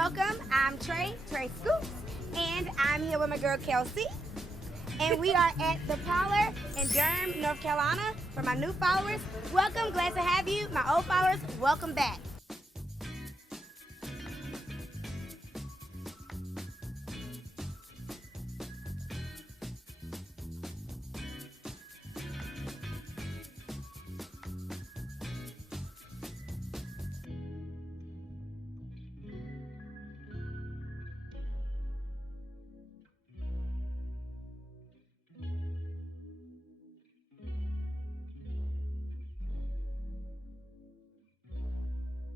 welcome. I'm Trae Scoops, and I'm here with my girl Kelsey. And we are at the Parlour in Durham, North Carolina. For my new followers, welcome, glad to have you. My old followers, welcome back.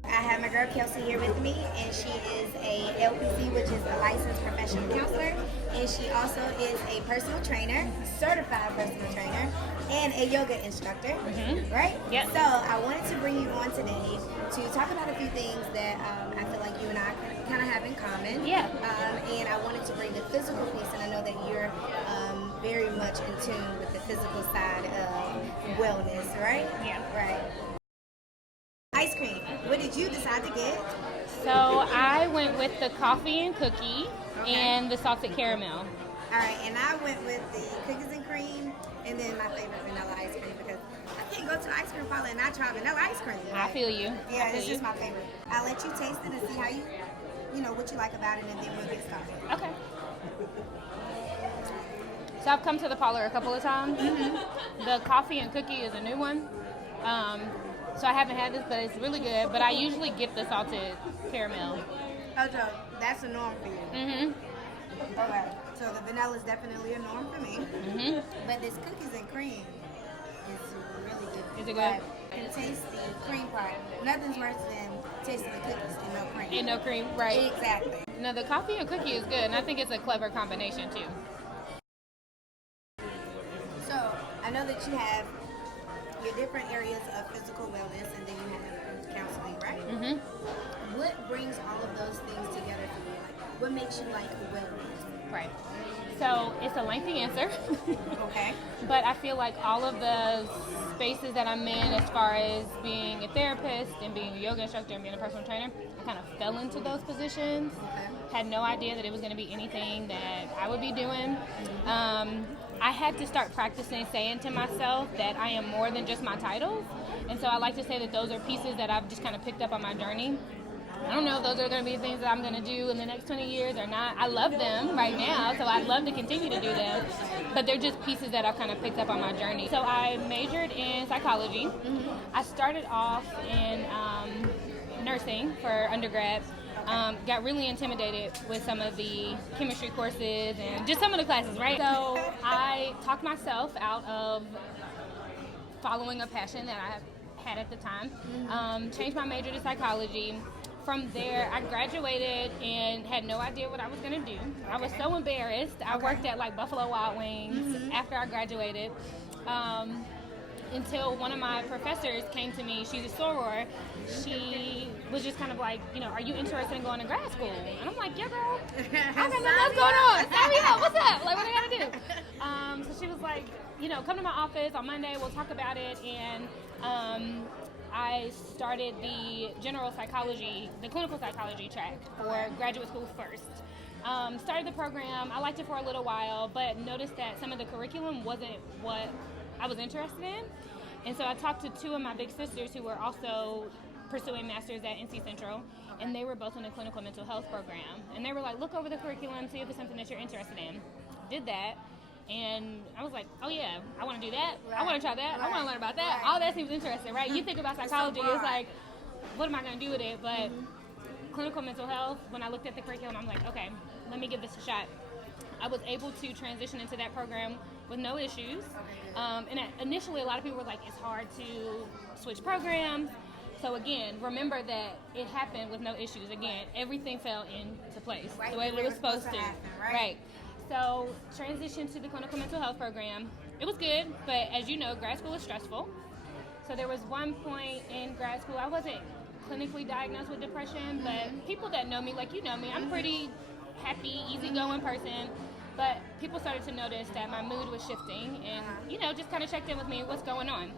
I have my girl Kelsey here with me, and she is a LPC, which is a licensed professional counselor, and she also is a personal trainer, certified personal trainer, and a yoga instructor, right? Yep. So I wanted to bring you on today to talk about a few things that I feel like you and I kind of have in common. Yeah. And I wanted to bring the physical piece, and I know that you're very much in tune with the physical side of wellness, right? Yeah. Right. Ice cream. What did you decide to get? So I went with the coffee and cookie Okay. and the salted caramel. All right, and I went with the cookies and cream, and then my favorite vanilla ice cream, because I can't go to the ice cream parlor and not try vanilla ice cream. I feel you. Yeah, I feel it's just my favorite. I'll let you taste it and see how you know, what you like about it, and then we'll get started. Okay. So I've come to the Parlour a couple of times. The coffee and cookie is a new one. So I haven't had this, but it's really good. But I usually get the salted caramel. Oh, so that's a norm for you. Okay, so the vanilla is definitely a norm for me. But this cookies and cream is really good. Is it good? But I can taste the cream part. Nothing's worse than tasting the cookies and no cream. And no cream, right? Exactly. No, the coffee and cookie is good, and I think it's a clever combination too. So I know that you have your different areas of physical wellness, and then you have counseling, right? What brings all of those things together for you? Like, what makes you like wellness? Right. So it's a lengthy answer. Okay. But I feel like all of the spaces that I'm in, as far as being a therapist and being a yoga instructor and being a personal trainer, I kind of fell into those positions. Okay. Had no idea that it was going to be anything that I would be doing. I had to start practicing saying to myself that I am more than just my titles. And so I like to say that those are pieces that I've just kind of picked up on my journey. I don't know if those are going to be things that I'm going to do in the next 20 years or not. I love them right now, so I'd love to continue to do them. But they're just pieces that I've kind of picked up on my journey. So I majored in psychology. I started off in nursing for undergrad. Got really intimidated with some of the chemistry courses and just some of the classes, right? So I talked myself out of following a passion that I had at the time. Changed my major to psychology. From there, I graduated and had no idea what I was going to do. I was so embarrassed. I worked at like Buffalo Wild Wings after I graduated. Until one of my professors came to me. She's a soror. She was just kind of like, you know, are you interested in going to grad school? And I'm like, yeah, girl. I got nothing else going on. Sign me up. What's up? Like, what I gotta do? So she was like, you know, come to my office on Monday. We'll talk about it. And I started the general psychology, the clinical psychology track for graduate school first. Started the program. I liked it for a little while, but noticed that some of the curriculum wasn't what I was interested in. And so I talked to two of my big sisters who were also pursuing masters at NC Central, and they were both in the clinical mental health program. And they were like, look over the curriculum, see if it's something that you're interested in. Did that, and I was like, oh yeah, I want to do that. I want to try that. I want to learn about that. All that seems interesting, right? You think about psychology, it's like, what am I going to do with it? But clinical mental health, when I looked at the curriculum, I'm like, okay, let me give this a shot. I was able to transition into that program with no issues. And initially, a lot of people were like, it's hard to switch programs. So again, remember that it happened with no issues. Again, everything fell into place the way it was supposed to. Happen, right. So transitioned to the clinical mental health program. It was good, but as you know, grad school is stressful. So there was one point in grad school, I wasn't clinically diagnosed with depression, but people that know me, like you know me, I'm pretty happy, easygoing person. But people started to notice that my mood was shifting and, you know, just kind of checked in with me, what's going on.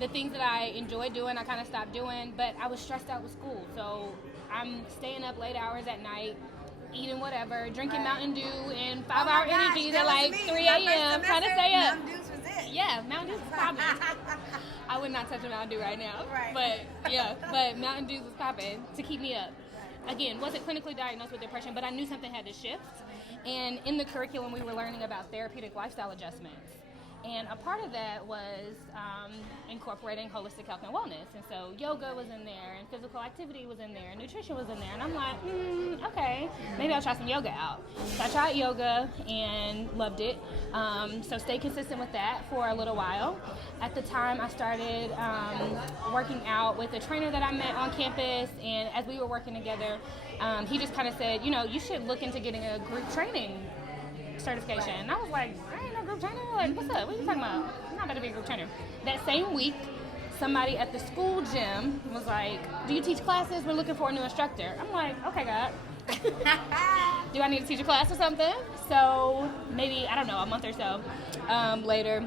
the things that I enjoyed doing, I kind of stopped doing, but I was stressed out with school. So I'm staying up late hours at night, eating whatever, drinking Mountain Dew and 5-hour energies at like 3 a.m. trying to stay up. Mountain Dew was it. Yeah, Mountain Dew was popping. I would not touch a Mountain Dew right now. Right. But yeah, but Mountain Dew was popping to keep me up. Again, wasn't clinically diagnosed with depression, but I knew something had to shift. And in the curriculum, we were learning about therapeutic lifestyle adjustments. And a part of that was incorporating holistic health and wellness. And so yoga was in there, and physical activity was in there, and nutrition was in there. And I'm like, okay, maybe I'll try some yoga out. So I tried yoga and loved it. So stayed consistent with that for a little while. At the time, I started working out with a trainer that I met on campus. And as we were working together, he just kind of said, you should look into getting a group training certification. And I was like, I ain't no group trainer. Like, what's up? What are you talking about? I'm not about to be a group trainer. That same week, somebody at the school gym was like, do you teach classes? We're looking for a new instructor. I'm like, okay, God. Do I need to teach a class or something? So maybe, I don't know, a month or so later,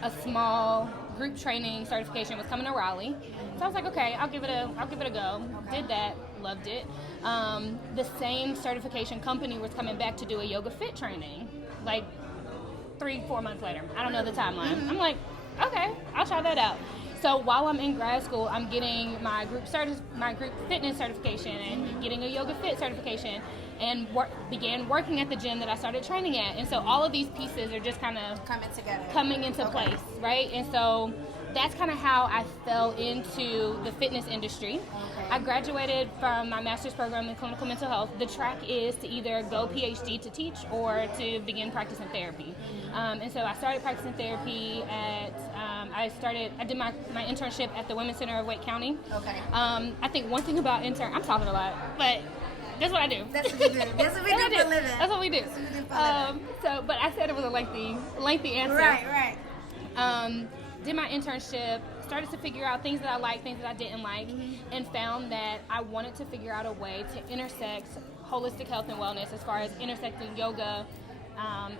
a small group training certification was coming to Raleigh. So I was like, okay, I'll give it a go. Okay. Did that, loved it. The same certification company was coming back to do a yoga fit training, like 3-4 months later. I don't know the timeline. Mm-hmm. I'm like, okay, I'll try that out. So while I'm in grad school, I'm getting my group fitness certification and getting a yoga fit certification, and began working at the gym that I started training at. And so all of these pieces are just kind of coming into place, right? And so that's kind of how I fell into the fitness industry. Okay. I graduated from my master's program in clinical mental health. The track is to either go PhD to teach or to begin practicing therapy. And so I started practicing therapy at, I did my internship at the Women's Center of Wake County. Okay. I think one thing about I'm talking a lot, but that's what I do. That's what you do. That's what we do for a living. That's what we do. But I said it was a lengthy answer. Right. Did my internship, started to figure out things that I liked, things that I didn't like, and found that I wanted to figure out a way to intersect holistic health and wellness as far as intersecting yoga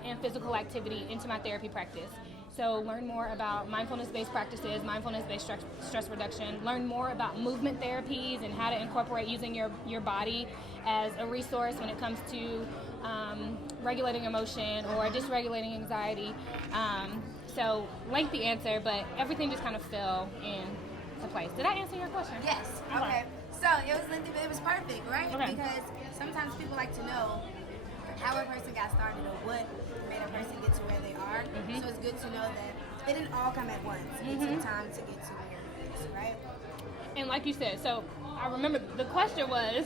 and physical activity into my therapy practice. So learn more about mindfulness-based practices, mindfulness-based stress reduction, learn more about movement therapies and how to incorporate using your body as a resource when it comes to regulating emotion or dysregulating anxiety. So lengthy answer, but everything just kind of fell into place. Did I answer your question? Yes. Okay. So it was lengthy, but it was perfect, right? Okay. Because sometimes people like to know how a person got started or what made a person get to where they are. Mm-hmm. So it's good to know that it didn't all come at once. It took time to get to where it is, right? And like you said, so I remember the question was,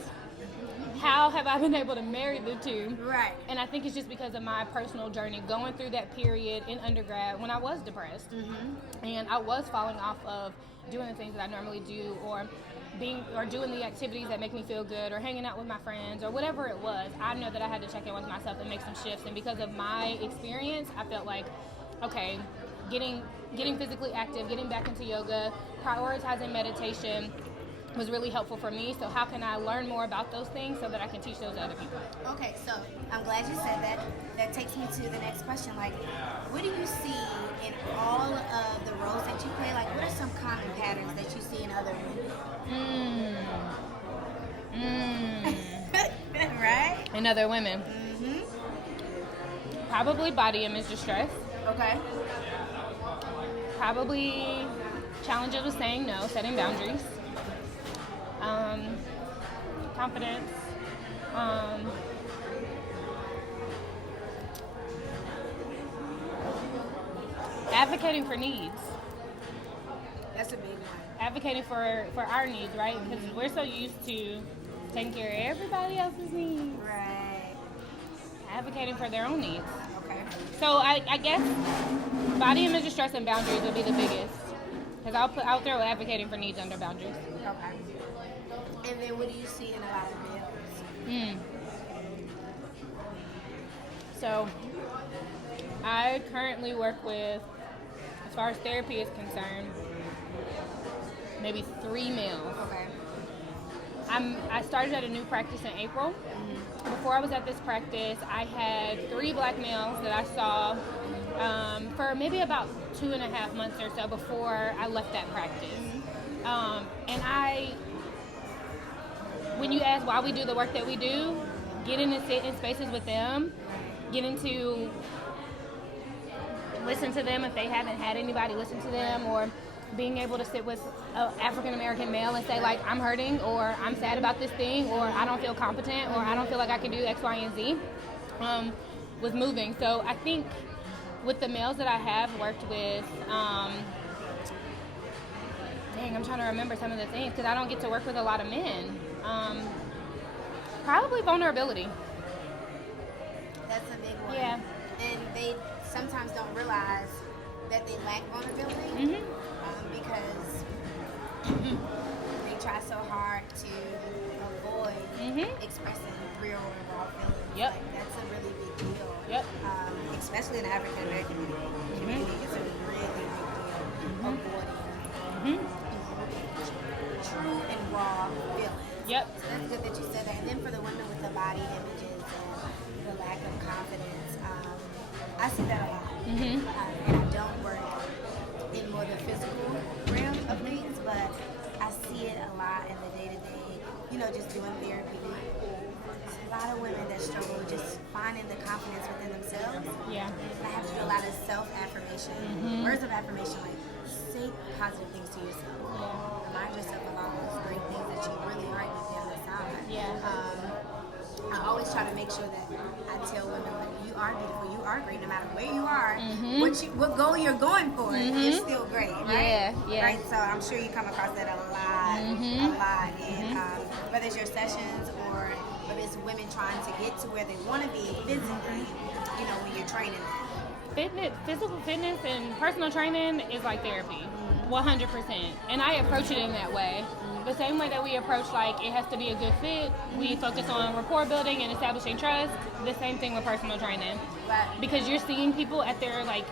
how have I been able to marry the two? Right. And I think it's just because of my personal journey, going through that period in undergrad when I was depressed. Mm-hmm. And I was falling off of doing the things that I normally do, or doing the activities that make me feel good, or hanging out with my friends, or whatever it was. I know that I had to check in with myself and make some shifts. And because of my experience, I felt like, okay, getting physically active, getting back into yoga, prioritizing meditation was really helpful for me. So how can I learn more about those things so that I can teach those to other people? Okay, so I'm glad you said that. That takes me to the next question. Like, what do you see in all of the roles that you play? Like, what are some common patterns that you see in other women? Right? In other women. Mm-hmm. Probably body image distress. Okay. Probably challenges with saying no, setting boundaries. Confidence, advocating for needs. That's a big one. Advocating for our needs, right? Because we're so used to taking care of everybody else's needs. Right. Advocating for their own needs. Okay. So I guess body image distress and boundaries would be the biggest. Because I'll throw advocating for needs under boundaries. Okay. And then what do you see in a lot of males? So I currently work with, as far as therapy is concerned, maybe 3 males. Okay. I started at a new practice in April. Before I was at this practice, I had 3 black males that I saw for maybe about 2.5 months or so before I left that practice. And when you ask why we do the work that we do, getting to sit in spaces with them, getting to listen to them if they haven't had anybody listen to them, or being able to sit with an African American male and say, like, I'm hurting, or I'm sad about this thing, or I don't feel competent, or I don't feel like I can do X, Y, and Z, was moving. So I think with the males that I have worked with, I'm trying to remember some of the things because I don't get to work with a lot of men. Probably vulnerability. That's a big one. Yeah. And they sometimes don't realize that they lack vulnerability because they try so hard to avoid expressing real and raw feelings. Yep. Like, that's a really big deal. Yep. Especially in the African American community, it's a really big deal avoiding true and raw feelings. Yep. So that's good that you said that. And then for the women with the body images and the lack of confidence, I see that a lot. And I don't work in more the physical realm of things, but I see it a lot in the day-to-day, just doing therapy. There's a lot of women that struggle with just finding the confidence within themselves. Yeah. And I have to do a lot of self-affirmation, words of affirmation, like say positive things to yourself. Remind yourself of all those great things that you really are deep down inside. I always try to make sure that I tell women, like, you are beautiful, you are great, no matter where you are, what goal you're going for is still great, right? Yeah. Right, so I'm sure you come across that a lot, and whether it's your sessions or whether it's women trying to get to where they want to be physically, when you're training them. Physical fitness and personal training is like therapy, 100%. And I approach it in that way. The same way that we approach, like, it has to be a good fit. We focus on rapport building and establishing trust. The same thing with personal training. Right. Because you're seeing people at their, like,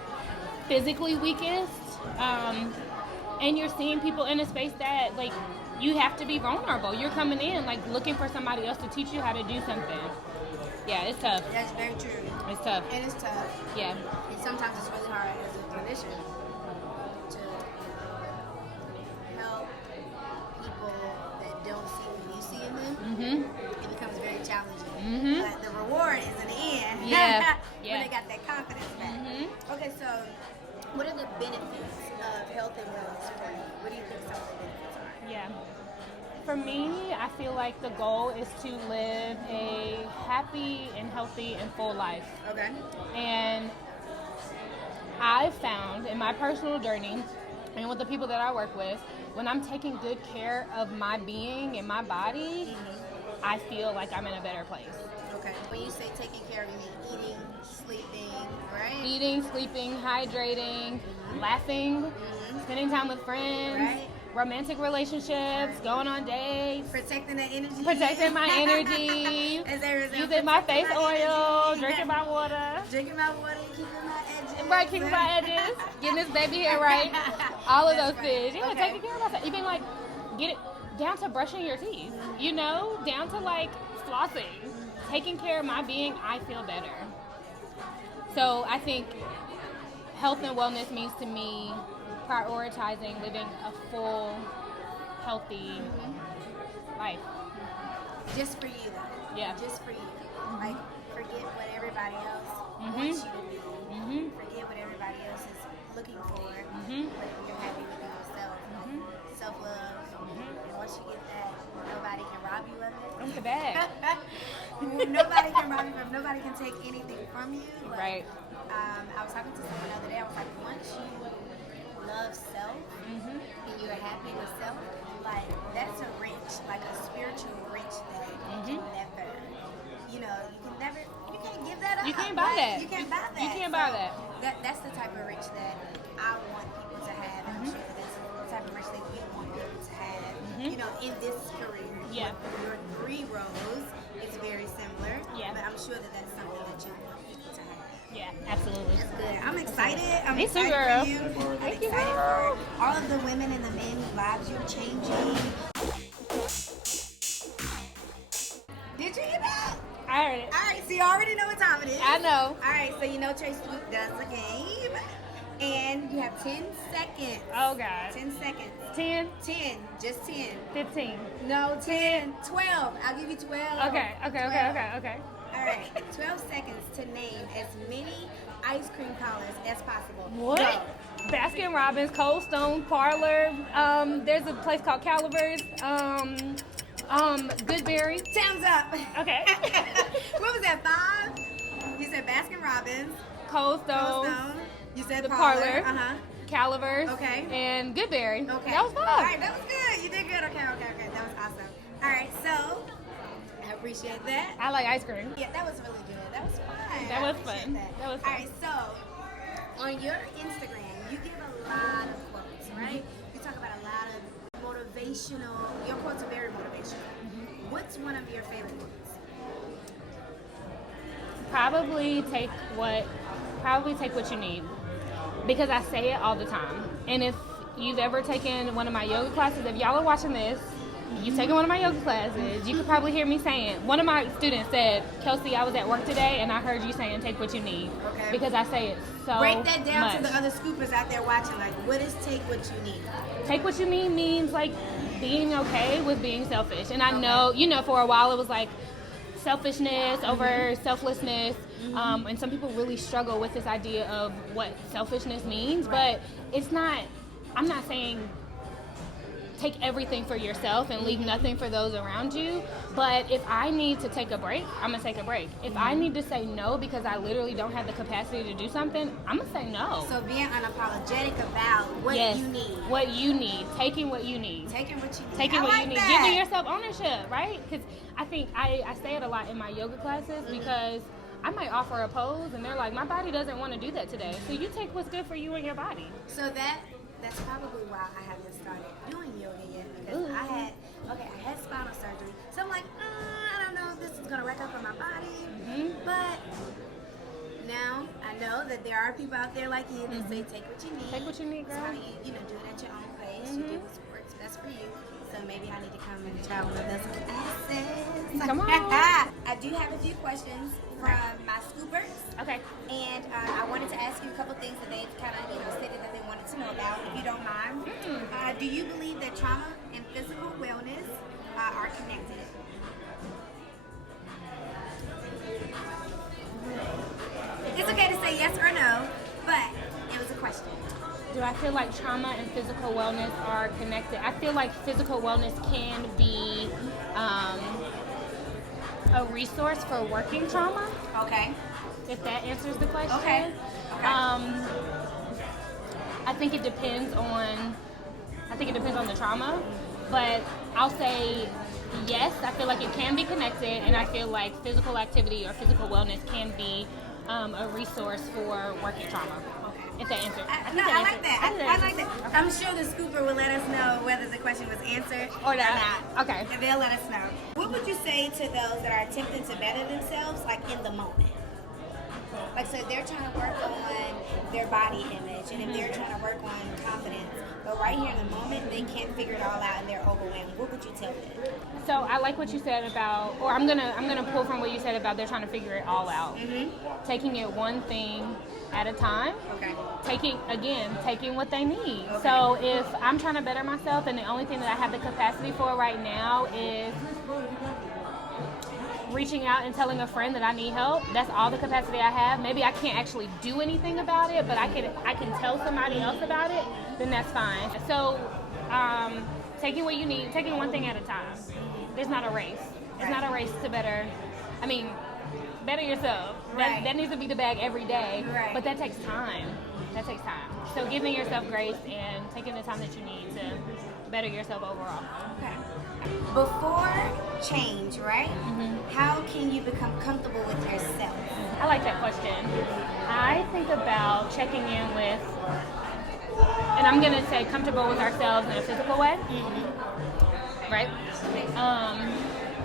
physically weakest. And you're seeing people in a space that, like, you have to be vulnerable. You're coming in, like, looking for somebody else to teach you how to do something. Yeah, it's tough. That's very true. It's tough. And it's tough. Yeah. And sometimes it's really hard as a clinician to help people that don't see what you see in them. It becomes very challenging. But the reward is in the end. When they got that confidence back. Okay, so what are the benefits of health and wellness for you? What do you think some of the benefits are? Yeah. For me, I feel like the goal is to live a happy and healthy and full life. Okay. And I've found in my personal journey and with the people that I work with, when I'm taking good care of my being and my body, I feel like I'm in a better place. Okay. When you say taking care of, you mean eating, sleeping, right? Eating, sleeping, hydrating, laughing, spending time with friends. Right. Romantic relationships, going on dates, Protecting that energy. protecting my energy, using my face oil, drinking my water. Drinking my water, keeping my edges. Right, keeping my edges, getting this baby hair right, all of That's those right. things. Yeah, Okay. taking care of myself. Even like, get it down to brushing your teeth, down to like flossing. Taking care of my being, I feel better. So I think health and wellness means to me prioritizing living a full, healthy life. Just for you, though. Yeah. Just for you. Like, forget what everybody else wants you to be. Forget what everybody else is looking for. But you're happy with yourself. Like, self-love. And once you get that, nobody can rob you of it. From the bag. Nobody can rob you from. Nobody can take anything from you. But, Right. I was talking to someone the other day. I was like, once you love self and you're happy with self, like, that's a rich, like a spiritual rich that you can't give that up. You can't buy that. You can't buy that. You can't buy that. That's the type of rich that I want people to have. And I'm sure that that's the type of rich that you want people to have, in this career. Yeah. Your 3 roles is very similar. Yeah. But I'm sure that that's something that you want people to have. Yeah, absolutely. That's good. I'm excited. I'm Me too, excited girl. for you. I'm Thank you, excited girl. for all of the women and the men whose lives you're changing. I heard it. All right, so you already know what time it is. I know. All right, so you know Trae Scoop does the game. And you have 10 seconds. Oh, God. 10 seconds. 10? 10, just 10. 15. No, 10. 12. I'll give you 12. Okay. All right, 12 seconds to name as many ice cream parlors as possible. What? Go. Baskin Robbins, Cold Stone, Parlour. There's a place called Calaver's. Goodberry. Time's up. Okay. What was that, 5? You said Baskin Robbins. Cold Stone. Cold Stone. You said The Parlour. Parlour. Calaver's. Okay. And Goodberry. Okay. That was fun. All right, that was good. You did good. Okay. That was awesome. All right, so I appreciate that. I like ice cream. Yeah, that was really good. That was fun. That I was appreciate fun. That was fun. All right, so on your Instagram, you give a lot of quotes, right? You talk about a lot of motivational. Your quotes are very motivational. What's one of your favorite quotes? Probably take what you need, because I say it all the time. And if you've ever taken one of my yoga classes, if y'all are watching this, you've taken one of my yoga classes, you could probably hear me saying, one of my students said, Kelsey, I was at work today and I heard you saying take what you need. Okay. Because I say it so Break that down much. to the other scoopers out there watching. Like, what is take what you need? Take what you need means like being okay with being selfish. And I know, for a while it was like selfishness over selflessness. And some people really struggle with this idea of what selfishness means, but it's not, I'm not saying take everything for yourself and leave nothing for those around you. But if I need to take a break, I'm going to take a break. If I need to say no because I literally don't have the capacity to do something, I'm going to say no. So being unapologetic about what you need. What you need. Taking what you need. Taking what you need. Taking what you need. That. Giving yourself ownership, right? Because I think I say it a lot in my yoga classes because I might offer a pose and they're like, my body doesn't want to do that today. So you take what's good for you and your body. So that's probably why I haven't started doing yoga yet, because I had spinal surgery. So I'm like, I don't know if this is gonna wreck up on my body. But now I know that there are people out there like you that say take what you need. Take what you need, girl. It's how you do it at your own pace. You do what's works best for you. So maybe I need to come and try one of those classes. Come on. I do have a few questions from my scoopers. Okay. And I wanted to ask you a couple things that they've kind of stated that they wanted to know about, if you don't mind. Do you believe that trauma and physical wellness are connected? It's okay to say yes or no, but it was a question. Do I feel like trauma and physical wellness are connected? I feel like physical wellness can be a resource for working trauma. Okay. If that answers the question. Okay. I think it depends on the trauma, but I'll say yes, I feel like it can be connected, and I feel like physical activity or physical wellness can be a resource for working trauma. If that answers. I like that. I'm sure the scooper will let us know whether the question was answered or not. Okay. And they'll let us know. What would you say to those that are attempting to better themselves, like in the moment? Like, so if they're trying to work on their body image, and if they're trying to work on confidence, but right here in the moment, they can't figure it all out and they're overwhelmed, what would you tell them? So I like what you said about, or I'm gonna pull from what you said about they're trying to figure it all out. Taking it one thing at a time. Okay. Taking what they need. Okay. So if I'm trying to better myself and the only thing that I have the capacity for right now is reaching out and telling a friend that I need help, that's all the capacity I have. Maybe I can't actually do anything about it, but I can tell somebody else about it, then that's fine. So taking what you need, taking one thing at a time. There's not a race. It's not a race to better yourself. That needs to be the bag every day, but that takes time. So giving yourself grace and taking the time that you need to better yourself overall. Okay. Before change, right? How can you become comfortable with yourself? I like that question. I think about checking in with, and I'm going to say comfortable with ourselves in a physical way, right?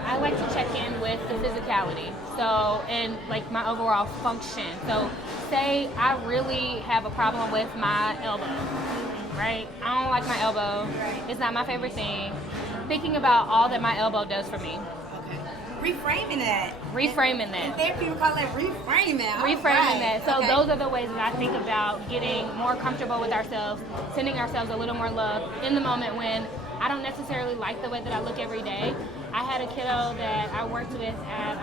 I like to check in with the physicality, so, and like my overall function. So say I really have a problem with my elbow, right? I don't like my elbow. It's not my favorite thing. Thinking about all that my elbow does for me. reframing that. Reframing that. In therapy, we call it reframing. Reframing that. So okay. those are the ways that I think about getting more comfortable with ourselves, sending ourselves a little more love in the moment when I don't necessarily like the way that I look every day. I had a kiddo that I worked with at,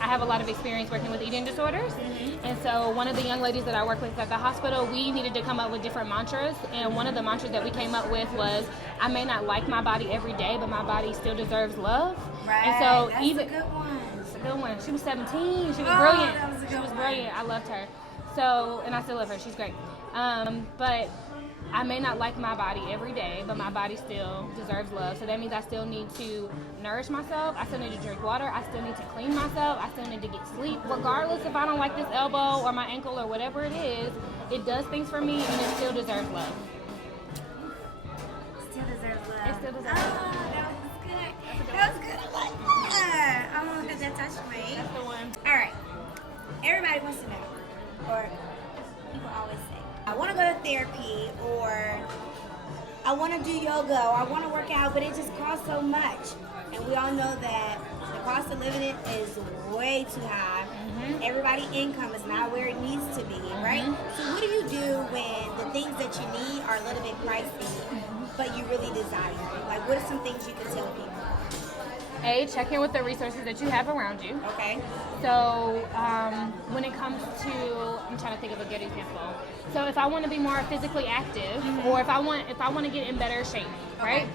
I have a lot of experience working with eating disorders. Mm-hmm. And so one of the young ladies that I work with at the hospital, we needed to come up with different mantras. And one of the mantras that we came up with was, I may not like my body every day, but my body still deserves love. Right. And so that's even, a good one. It's a good one. She was 17. She was brilliant. That was a good She was one. brilliant. I loved her. So, and I still love her. She's great. But I may not like my body every day, but my body still deserves love. So that means I still need to nourish myself. I still need to drink water. I still need to clean myself. I still need to get sleep. Regardless if I don't like this elbow or my ankle or whatever it is, it does things for me and it still deserves love. Still deserves love. It still deserves Oh, love. that was good. That was good. I like that. Oh, that touched me. That's the one. All right. Everybody wants to know, or people always say, I want to go to therapy, or I want to do yoga, or I want to work out, but it just costs so much. And we all know that the cost of living it is way too high. Mm-hmm. Everybody's income is not where it needs to be, right? So what do you do when the things that you need are a little bit pricey, but you really desire it? Like, what are some things you can tell people? A, check in with the resources that you have around you. Okay. So when it comes to, I'm trying to think of a good example. So if I want to be more physically active, or if I want to get in better shape, right?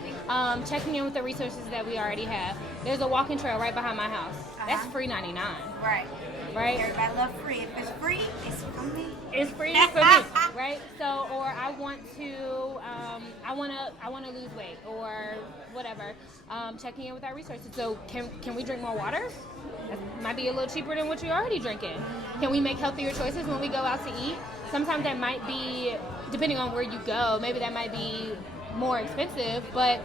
Checking in with the resources that we already have. There's a walking trail right behind my house. That's free $99. Right. Right. Everybody loves free. If it's free, it's for me. It's free for me, right? So, or I want to, I want to lose weight or whatever. Checking in with our resources. So, can we drink more water? That might be a little cheaper than what you're already drinking. Can we make healthier choices when we go out to eat? Sometimes that might be, depending on where you go, maybe that might be more expensive, but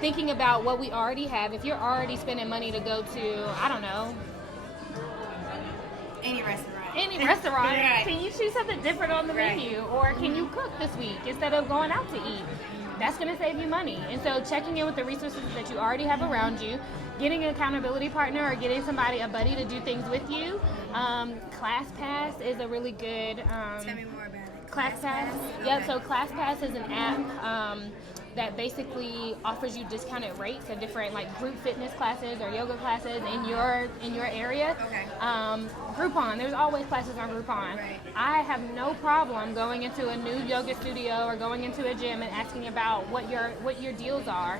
thinking about what we already have, if you're already spending money to go to, I don't know, any restaurant. Right. Can you choose something different on the menu? Or can you cook this week instead of going out to eat? That's going to save you money. And so checking in with the resources that you already have around you, getting an accountability partner or getting somebody, a buddy to do things with you. ClassPass is a really good... Tell me more about it. ClassPass? Okay. Yep, so ClassPass is an app that basically offers you discounted rates of different like group fitness classes or yoga classes in your area. Okay. Groupon, there's always classes on Groupon. Right. I have no problem going into a new yoga studio or going into a gym and asking about what your deals are.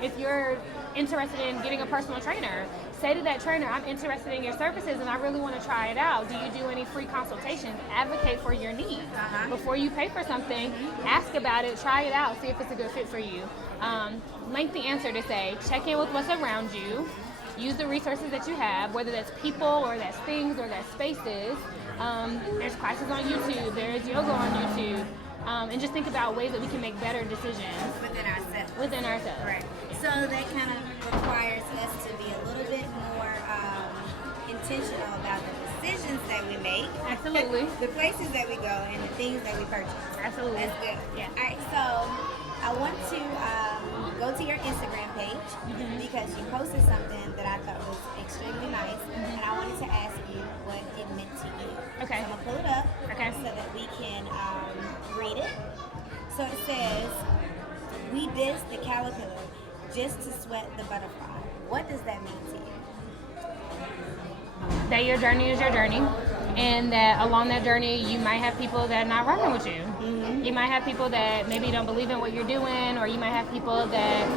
If you're interested in getting a personal trainer, say to that trainer, I'm interested in your services and I really want to try it out. Do you do any free consultations? Advocate for your needs. Before you pay for something, ask about it, try it out, see if it's a good fit for you. Lengthy answer to say, check in with what's around you, use the resources that you have, whether that's people or that's things or that's spaces. There's classes on YouTube, there's yoga on YouTube. And just think about ways that we can make better decisions Within ourselves. Right. So that kind of requires us to be a little bit more intentional about the decisions that we make. Absolutely. The places that we go and the things that we purchase. Absolutely. That's good. Yeah. All right, so I want to go to your Instagram page because you posted something that I thought was extremely nice, and I wanted to ask you what it meant to you. Okay. So I'm going to pull it up so that we can read it. So it says, we diss the caterpillar just to sweat the butterfly. What does that mean to you? That your journey is your journey, and that along that journey you might have people that are not rocking with you. You might have people that maybe don't believe in what you're doing, or you might have people that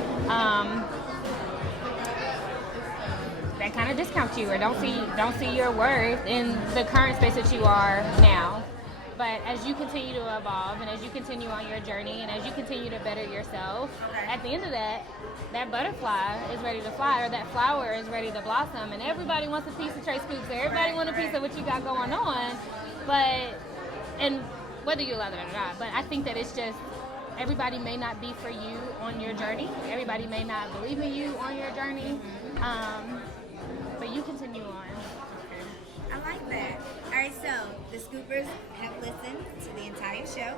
that kind of discount you or don't see your worth in the current space that you are now. But as you continue to evolve and as you continue on your journey and as you continue to better yourself, at the end of that butterfly is ready to fly, or that flower is ready to blossom, and everybody wants a piece of Trae Scoops, or everybody wants a piece of what you got going on. And whether you love it or not, but I think that it's just, everybody may not be for you on your journey. Everybody may not believe in you on your journey, but you continue on. I like that. All right, so the Scoopers have listened to the entire show,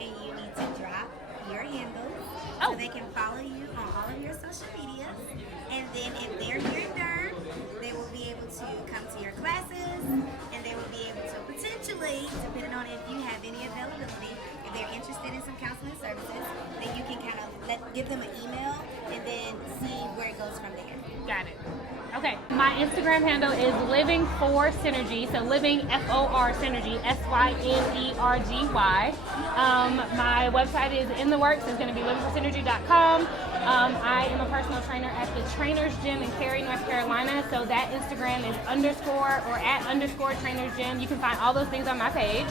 and you need to drop your handles so they can follow you on all of your social medias. And then if they're here in Durham, give them an email and then see where it goes from there. Got it. Okay, my Instagram handle is Living for Synergy, so Living FOR Synergy, SYNERGY. My website is in the works. It's going to be livingforsynergy.com. I am a personal trainer at the Trainers Gym in Cary, North Carolina, so that Instagram is _Trainers Gym. You can find all those things on my page.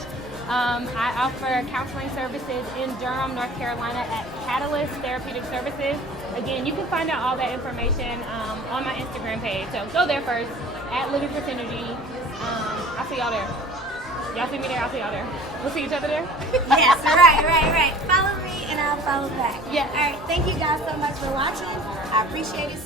I offer counseling services in Durham, North Carolina at Catalyst Therapeutic Services. Again, you can find out all that information on my Instagram page. So go there first, at Living for Synergy. I'll see y'all there. Y'all see me there, I'll see y'all there. We'll see each other there? Yes, right. Follow me and I'll follow back. Yes. All right, thank you guys so much for watching. I appreciate it.